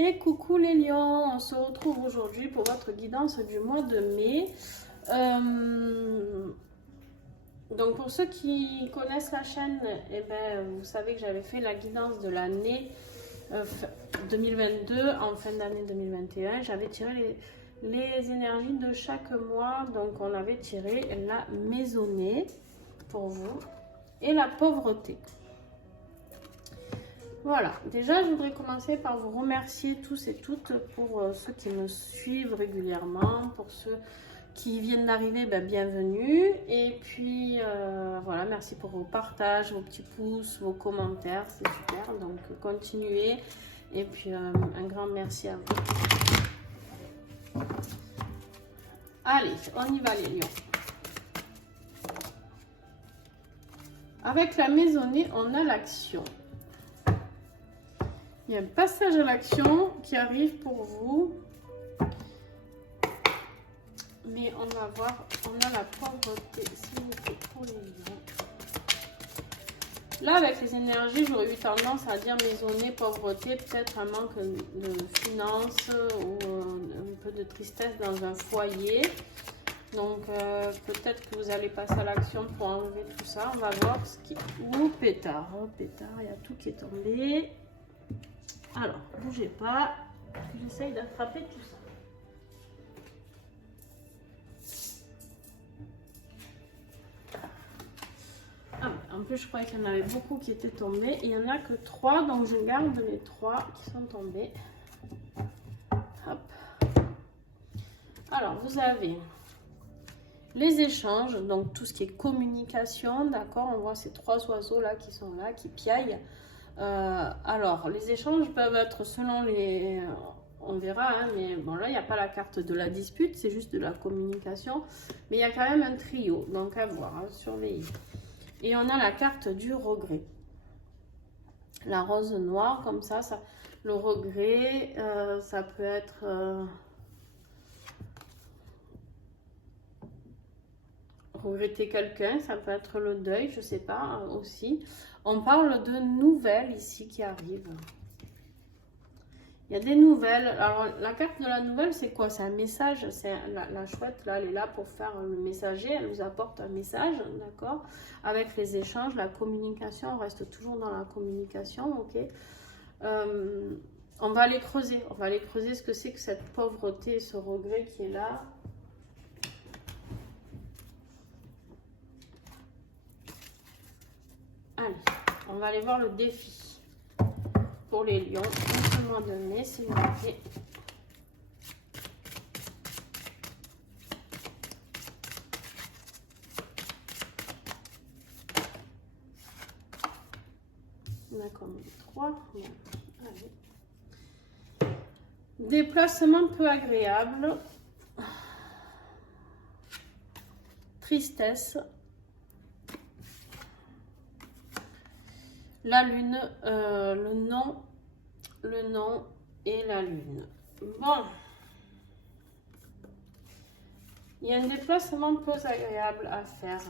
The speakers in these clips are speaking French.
Et coucou les lions, on se retrouve aujourd'hui pour votre guidance du mois de mai. Donc pour ceux qui connaissent la chaîne, eh ben, vous savez que j'avais fait la guidance de l'année 2022 en fin d'année 2021. J'avais tiré les énergies de chaque mois. Donc on avait tiré la maisonnée pour vous et la pauvreté. Voilà, déjà je voudrais commencer par vous remercier tous et toutes pour ceux qui me suivent régulièrement, pour ceux qui viennent d'arriver, ben, bienvenue. Et puis voilà, merci pour vos partages, vos petits pouces, vos commentaires, c'est super, donc continuez. Et puis un grand merci à vous. Allez, on y va les lions. Avec la maisonnée, on a l'action. Il y a un passage à l'action qui arrive pour vous. Mais on va voir, on a la pauvreté, s'il vous plaît, pour les lions. Là, avec les énergies, j'aurais eu tendance à dire maisonnée, pauvreté, peut-être un manque de finances ou un peu de tristesse dans un foyer. Donc, peut-être que vous allez passer à l'action pour enlever tout ça. On va voir ce qui... Ouh, pétard, oh, pétard, il y a tout qui est tombé. Alors, bougez pas, j'essaye d'attraper tout ça. Ah, en plus, je croyais qu'il y en avait beaucoup qui étaient tombés. Il n'y en a que 3, donc je garde les 3 qui sont tombés. Hop. Alors, vous avez les échanges, donc tout ce qui est communication, d'accord. On voit ces 3 oiseaux là qui sont là, qui piaillent. Alors, les échanges peuvent être selon les... On verra, hein, mais bon, là, il n'y a pas la carte de la dispute, c'est juste de la communication. Mais il y a quand même un trio, donc à voir, hein, surveiller. Et on a la carte du regret. La rose noire, comme ça le regret, ça peut être... regretter quelqu'un, ça peut être le deuil, je sais pas, aussi. On parle de nouvelles ici qui arrivent. Il y a des nouvelles. Alors, la carte de la nouvelle, c'est quoi? C'est un message. C'est la chouette, là, elle est là pour faire le messager. Elle nous apporte un message, d'accord? Avec les échanges, la communication, on reste toujours dans la communication, ok? On va aller creuser. On va aller creuser ce que c'est que cette pauvreté, ce regret qui est là. Allez, on va aller voir le défi pour les lions. Un mois de mai, s'il vous plaît. On a comme 3. Bon, allez. Déplacement peu agréable. Tristesse. La lune, le nom et la lune. Bon. Il y a un déplacement peu agréable à faire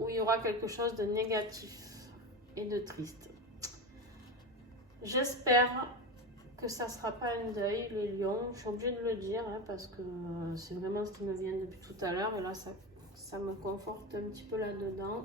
où il y aura quelque chose de négatif et de triste. J'espère que ça ne sera pas un deuil, les lions. Je suis obligée de le dire hein, parce que c'est vraiment ce qui me vient depuis tout à l'heure. Et là, ça me conforte un petit peu là-dedans.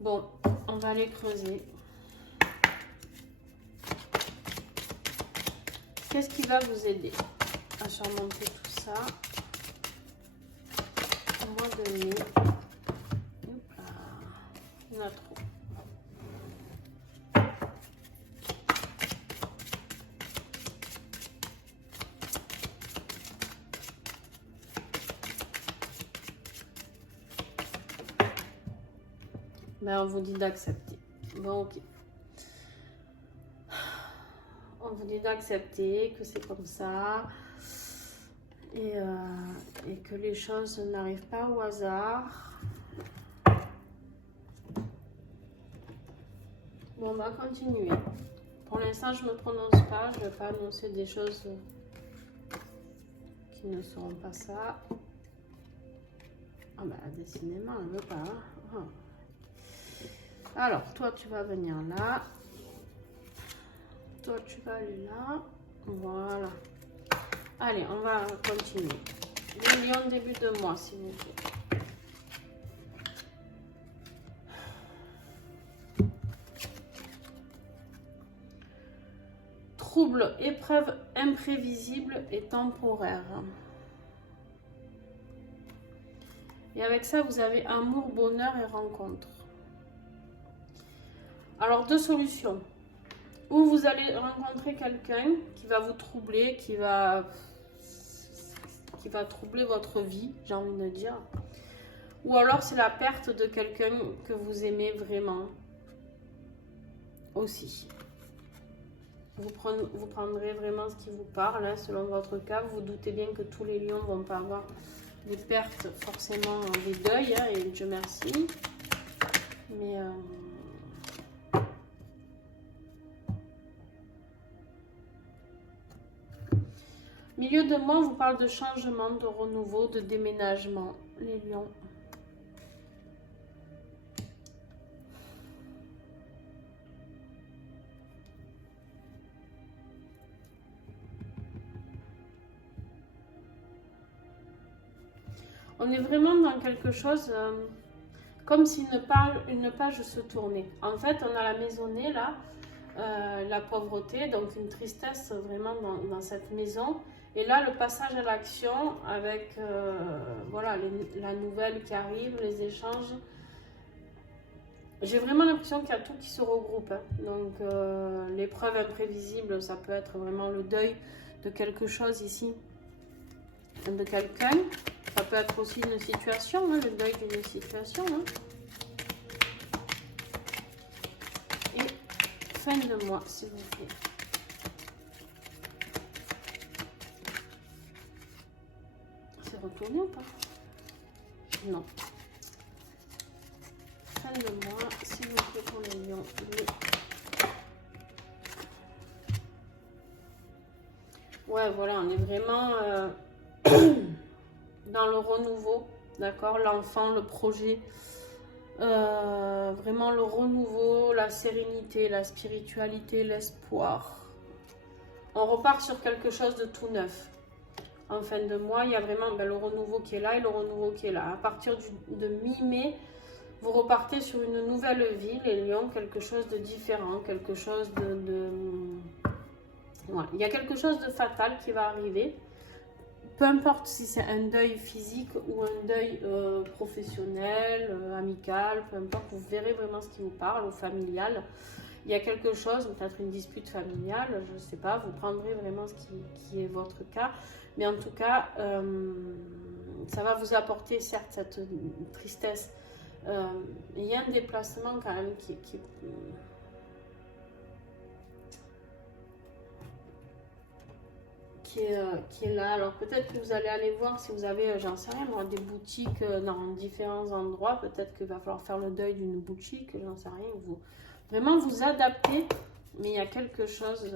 Bon, on va aller creuser. Qu'est-ce qui va vous aider à surmonter tout ça au mois de mai? Hop là. Il y en a trop. Ben, on vous dit d'accepter. Bon, ok. On vous dit d'accepter que c'est comme ça et que les choses n'arrivent pas au hasard. Bon, on va continuer. Pour l'instant, je ne me prononce pas. Je ne vais pas annoncer des choses qui ne seront pas ça. Ah ben, décidément, elle ne veut pas. Hein. Oh. Alors, toi, tu vas venir là. toi tu vas aller là. Voilà. Allez, on va continuer. Le lion début de mois, s'il vous plaît. Trouble, épreuve imprévisible et temporaire. Et avec ça, vous avez amour, bonheur et rencontre. Alors, deux solutions. Ou vous allez rencontrer quelqu'un qui va vous troubler, qui va troubler votre vie, j'ai envie de dire. Ou alors, c'est la perte de quelqu'un que vous aimez vraiment aussi. Vous prendrez vraiment ce qui vous parle, hein, selon votre cas. Vous doutez bien que tous les lions ne vont pas avoir des pertes, forcément des deuils, hein, et Dieu merci. Mais milieu de mois, on vous parle de changement, de renouveau, de déménagement, les lions. On est vraiment dans quelque chose comme si une page se tournait. En fait, on a la maisonnée là, la pauvreté, donc une tristesse vraiment dans cette maison. Et là, le passage à l'action avec voilà, la nouvelle qui arrive, les échanges. J'ai vraiment l'impression qu'il y a tout qui se regroupe. Hein. Donc, l'épreuve imprévisible, ça peut être vraiment le deuil de quelque chose ici, de quelqu'un. Ça peut être aussi une situation, hein, le deuil d'une situation. Hein. Et fin de mois, s'il vous plaît. C'est retourné ou pas? Non. Fin de mois, s'il vous plaît, pour les lions. Ouais, voilà, on est vraiment dans le renouveau, d'accord? L'enfant, le projet, vraiment le renouveau, la sérénité, la spiritualité, l'espoir. On repart sur quelque chose de tout neuf. En fin de mois, il y a vraiment le renouveau qui est là et le renouveau qui est là. À partir de mi-mai, vous repartez sur une nouvelle vie, les lions, quelque chose de différent, quelque chose voilà. Il y a quelque chose de fatal qui va arriver. Peu importe si c'est un deuil physique ou un deuil professionnel, amical, peu importe, vous verrez vraiment ce qui vous parle, ou familial. Il y a quelque chose, peut-être une dispute familiale, je ne sais pas, vous prendrez vraiment ce qui est votre cas. Mais en tout cas, ça va vous apporter certes cette tristesse. Il y a un déplacement quand même qui est là. Alors peut-être que vous allez aller voir si vous avez, j'en sais rien, moi, des boutiques dans différents endroits. Peut-être qu'il va falloir faire le deuil d'une boutique, j'en sais rien. Vraiment vous adapter, mais il y a quelque chose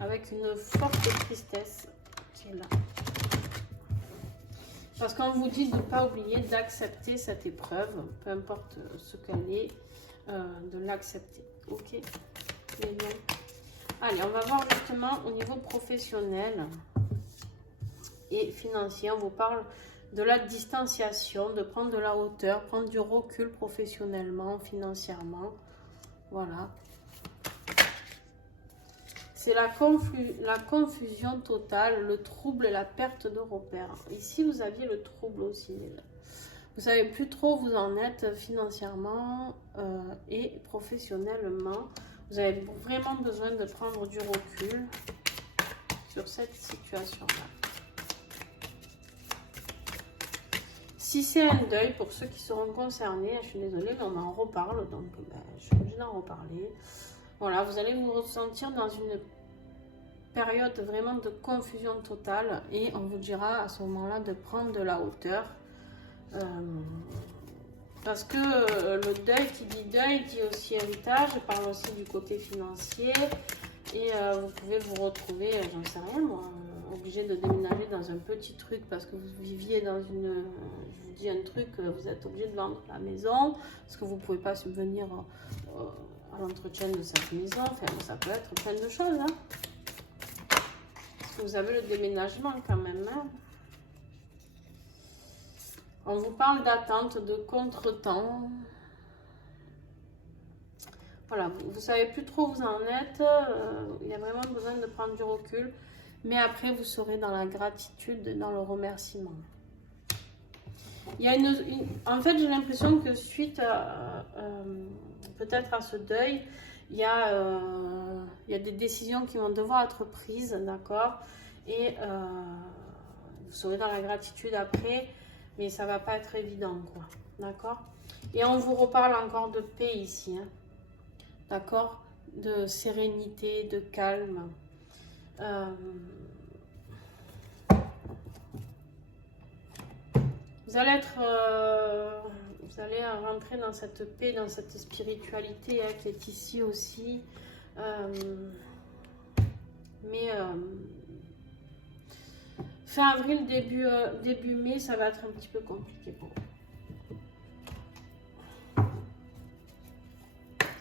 avec une forte tristesse qui est là. Parce qu'on vous dit de ne pas oublier d'accepter cette épreuve, peu importe ce qu'elle est, de l'accepter. Ok, les lions. Allez, on va voir justement au niveau professionnel et financier. On vous parle de la distanciation, de prendre de la hauteur, prendre du recul professionnellement, financièrement. Voilà. C'est la confusion totale, le trouble et la perte de repères. Ici, vous aviez le trouble aussi. Vous savez plus trop où vous en êtes financièrement et professionnellement. Vous avez vraiment besoin de prendre du recul sur cette situation-là. Si c'est un deuil, pour ceux qui seront concernés, je suis désolée, mais on en reparle, donc je suis obligée d'en reparler. Voilà, vous allez vous ressentir dans une période vraiment de confusion totale et on vous dira à ce moment-là de prendre de la hauteur. Parce que le deuil, qui dit deuil, dit aussi héritage, parle aussi du côté financier. Et vous pouvez vous retrouver, j'en sais rien moi, obligé de déménager dans un petit truc parce que vous viviez dans une... Je vous dis un truc, vous êtes obligé de vendre la maison parce que vous ne pouvez pas subvenir à l'entretien de cette maison. Enfin, ça peut être plein de choses. Hein. Parce que vous avez le déménagement quand même. Hein. On vous parle d'attente, de contretemps. Voilà, vous ne savez plus trop où vous en êtes. Il y a vraiment besoin de prendre du recul. Mais après, vous serez dans la gratitude, dans le remerciement. Il y a en fait, j'ai l'impression que suite peut-être à ce deuil, il y a des décisions qui vont devoir être prises, d'accord? Et vous serez dans la gratitude après, mais ça va pas être évident, quoi, d'accord? Et on vous reparle encore de paix ici, hein, d'accord? De sérénité, de calme. Vous allez rentrer dans cette paix, dans cette spiritualité hein, qui est ici aussi. Fin avril, début mai, ça va être un petit peu compliqué pour vous.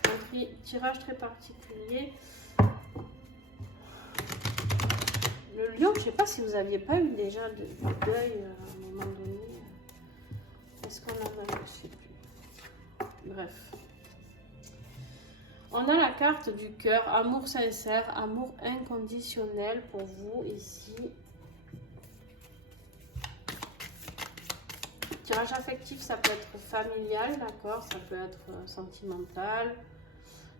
Un tirage très particulier. Le lion, je ne sais pas si vous n'aviez pas eu déjà de deuil à un moment donné. Est-ce qu'on en a eu? Je ne sais plus. Bref. On a la carte du cœur, amour sincère, amour inconditionnel pour vous ici. Tirage affectif, ça peut être familial, d'accord? Ça peut être sentimental.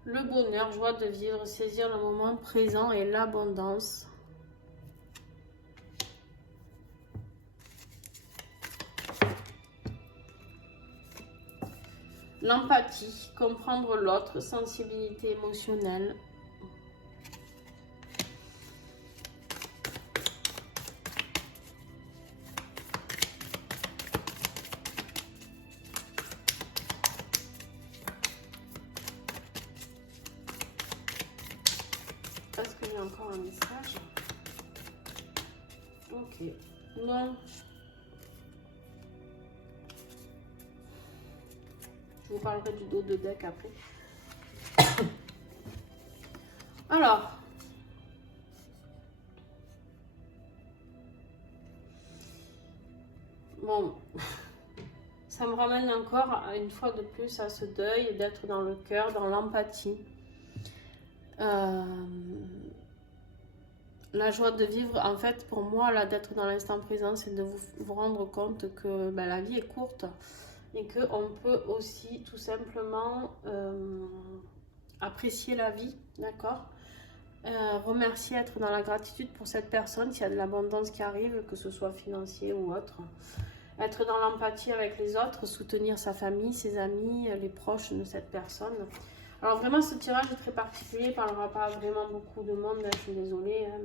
Le bonheur, joie de vivre, saisir le moment présent et l'abondance. L'empathie, comprendre l'autre, sensibilité émotionnelle. Est-ce que j'ai encore un message? Ok. Non. Je vous parlerai du dos de deck après. Alors. Bon. Ça me ramène encore, une fois de plus, à ce deuil, d'être dans le cœur, dans l'empathie. La joie de vivre, en fait, pour moi, là, d'être dans l'instant présent, c'est de vous rendre compte que ben, la vie est courte et qu'on peut aussi tout simplement apprécier la vie, d'accord? Remercier, être dans la gratitude pour cette personne, s'il y a de l'abondance qui arrive, que ce soit financier ou autre. Être dans l'empathie avec les autres, soutenir sa famille, ses amis, les proches de cette personne. Alors vraiment, ce tirage est très particulier, il ne parlera pas vraiment beaucoup de monde, je suis désolée, hein,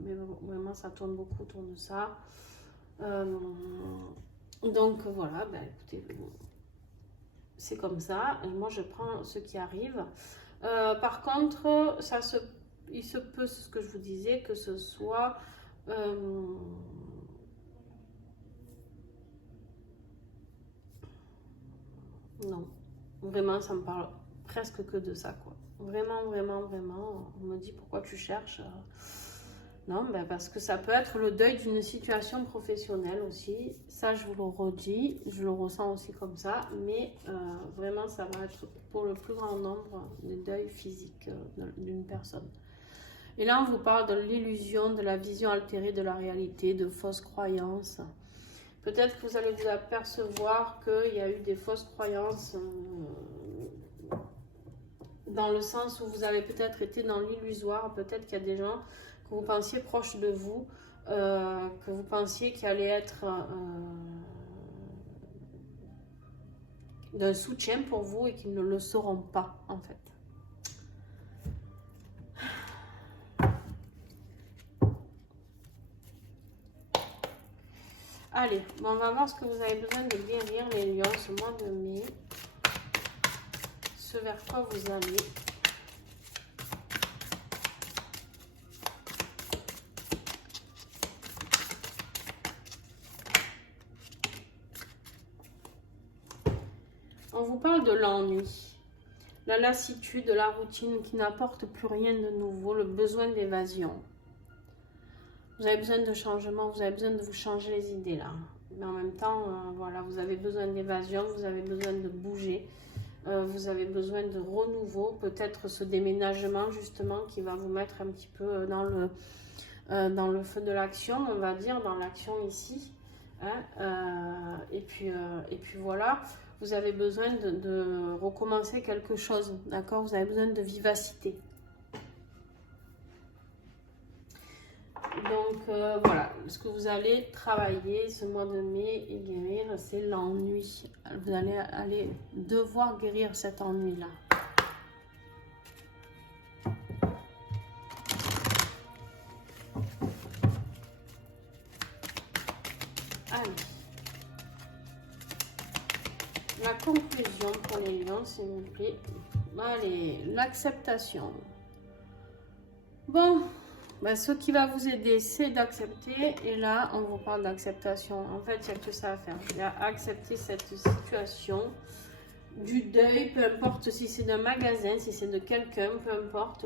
mais vraiment ça tourne beaucoup autour de ça. Donc voilà, ben, écoutez, c'est comme ça, et moi je prends ce qui arrive. Par contre, il se peut, ce que je vous disais, que ce soit... non, vraiment ça me parle presque que de ça, quoi. Vraiment, vraiment, vraiment, on me dit pourquoi tu cherches. Non, ben parce que ça peut être le deuil d'une situation professionnelle aussi. Ça, je vous le redis, je le ressens aussi comme ça. Mais vraiment, ça va être pour le plus grand nombre des deuils physiques d'une personne. Et là, on vous parle de l'illusion, de la vision altérée de la réalité, de fausses croyances. Peut-être que vous allez vous apercevoir qu'il y a eu des fausses croyances dans le sens où vous avez peut-être été dans l'illusoire. Peut-être qu'il y a des gens que vous pensiez proches de vous, que vous pensiez qu'il allait être d'un soutien pour vous et qu'ils ne le seront pas en fait. Allez, bon, on va voir ce que vous avez besoin de guérir les lions ce mois de mai. Ce vers quoi vous allez. On vous parle de l'ennui. la lassitude, la routine qui n'apporte plus rien de nouveau, le besoin d'évasion. Vous avez besoin de changement, vous avez besoin de vous changer les idées là. Mais en même temps, voilà, vous avez besoin d'évasion, vous avez besoin de bouger, vous avez besoin de renouveau, peut-être ce déménagement justement qui va vous mettre un petit peu dans le feu de l'action, on va dire, dans l'action ici. Hein, et puis voilà, vous avez besoin de recommencer quelque chose, d'accord? Vous avez besoin de vivacité. Donc voilà, ce que vous allez travailler ce mois de mai et guérir, c'est l'ennui. Vous allez devoir guérir cet ennui-là. Allez. La conclusion pour les lions, s'il vous plaît. Allez, l'acceptation. Bon. Ben, ce qui va vous aider, c'est d'accepter. Et là, on vous parle d'acceptation. En fait, il n'y a que ça à faire. Il y a accepter cette situation, du deuil, peu importe si c'est d'un magasin, si c'est de quelqu'un, peu importe.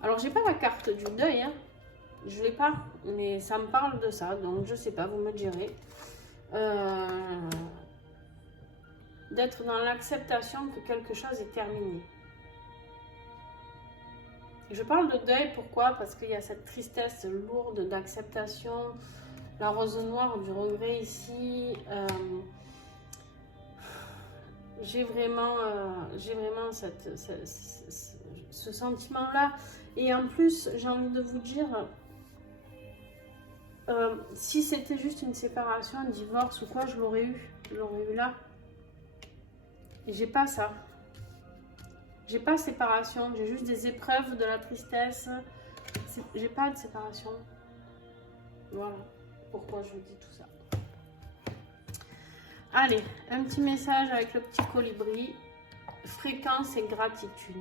Alors, j'ai pas la carte du deuil, hein. Je l'ai pas, mais ça me parle de ça. Donc, je sais pas, vous me direz. D'être dans l'acceptation que quelque chose est terminé. Je parle de deuil, pourquoi? Parce qu'il y a cette tristesse lourde d'acceptation, la rose noire du regret ici. J'ai vraiment ce sentiment-là. Et en plus, j'ai envie de vous dire, si c'était juste une séparation, un divorce ou quoi, je l'aurais eu. Je l'aurais eu là. Et j'ai pas ça. J'ai pas séparation, j'ai juste des épreuves de la tristesse. J'ai pas de séparation. Voilà pourquoi je vous dis tout ça. Allez, un petit message avec le petit colibri. Fréquence et gratitude.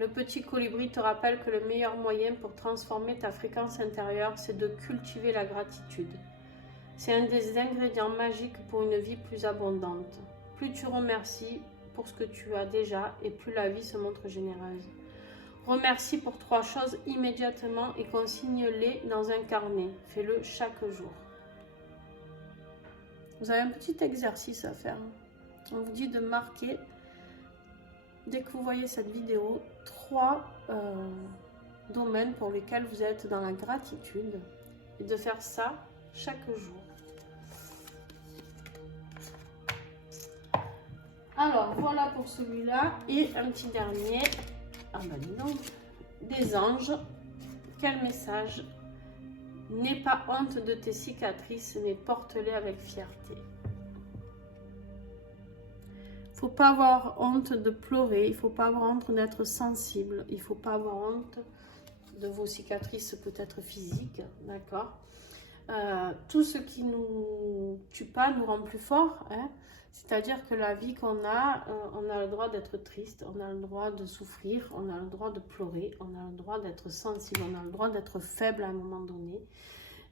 Le petit colibri te rappelle que le meilleur moyen pour transformer ta fréquence intérieure, c'est de cultiver la gratitude. C'est un des ingrédients magiques pour une vie plus abondante. Plus tu remercies pour ce que tu as déjà et plus la vie se montre généreuse. Remercie pour 3 choses immédiatement et consigne-les dans un carnet. Fais-le chaque jour. Vous avez un petit exercice à faire. On vous dit de marquer, dès que vous voyez cette vidéo, 3 domaines pour lesquels vous êtes dans la gratitude et de faire ça chaque jour. Alors, voilà pour celui-là. Et un petit dernier. Ah ben dis donc. Des anges. Quel message? N'aie pas honte de tes cicatrices, mais porte-les avec fierté. Il ne faut pas avoir honte de pleurer. Il ne faut pas avoir honte d'être sensible. Il ne faut pas avoir honte de vos cicatrices peut-être physiques. D'accord? Tout ce qui nous tue pas nous rend plus forts. Hein? C'est-à-dire que la vie qu'on a, on a le droit d'être triste, on a le droit de souffrir, on a le droit de pleurer, on a le droit d'être sensible, on a le droit d'être faible à un moment donné.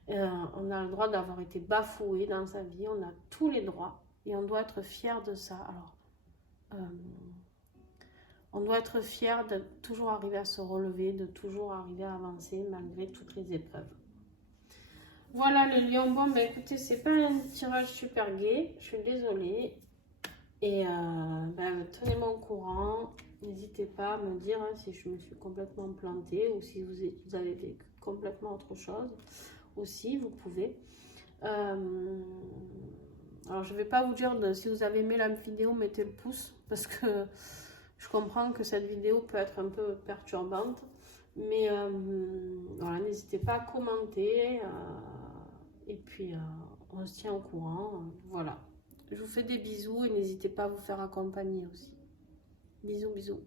On a le droit d'avoir été bafoué dans sa vie, on a tous les droits et on doit être fier de ça. Alors, on doit être fier de toujours arriver à se relever, de toujours arriver à avancer malgré toutes les épreuves. Voilà les lions. Bon, ben écoutez, c'est pas un tirage super gai. Je suis désolée. Et tenez-moi au courant. N'hésitez pas à me dire si je me suis complètement plantée ou si vous avez vécu complètement autre chose. Aussi, vous pouvez. Alors, je vais pas vous dire si vous avez aimé la vidéo, mettez le pouce. Parce que je comprends que cette vidéo peut être un peu perturbante. Mais voilà, n'hésitez pas à commenter. Et puis, on se tient au courant. Voilà. Je vous fais des bisous et n'hésitez pas à vous faire accompagner aussi. Bisous, bisous.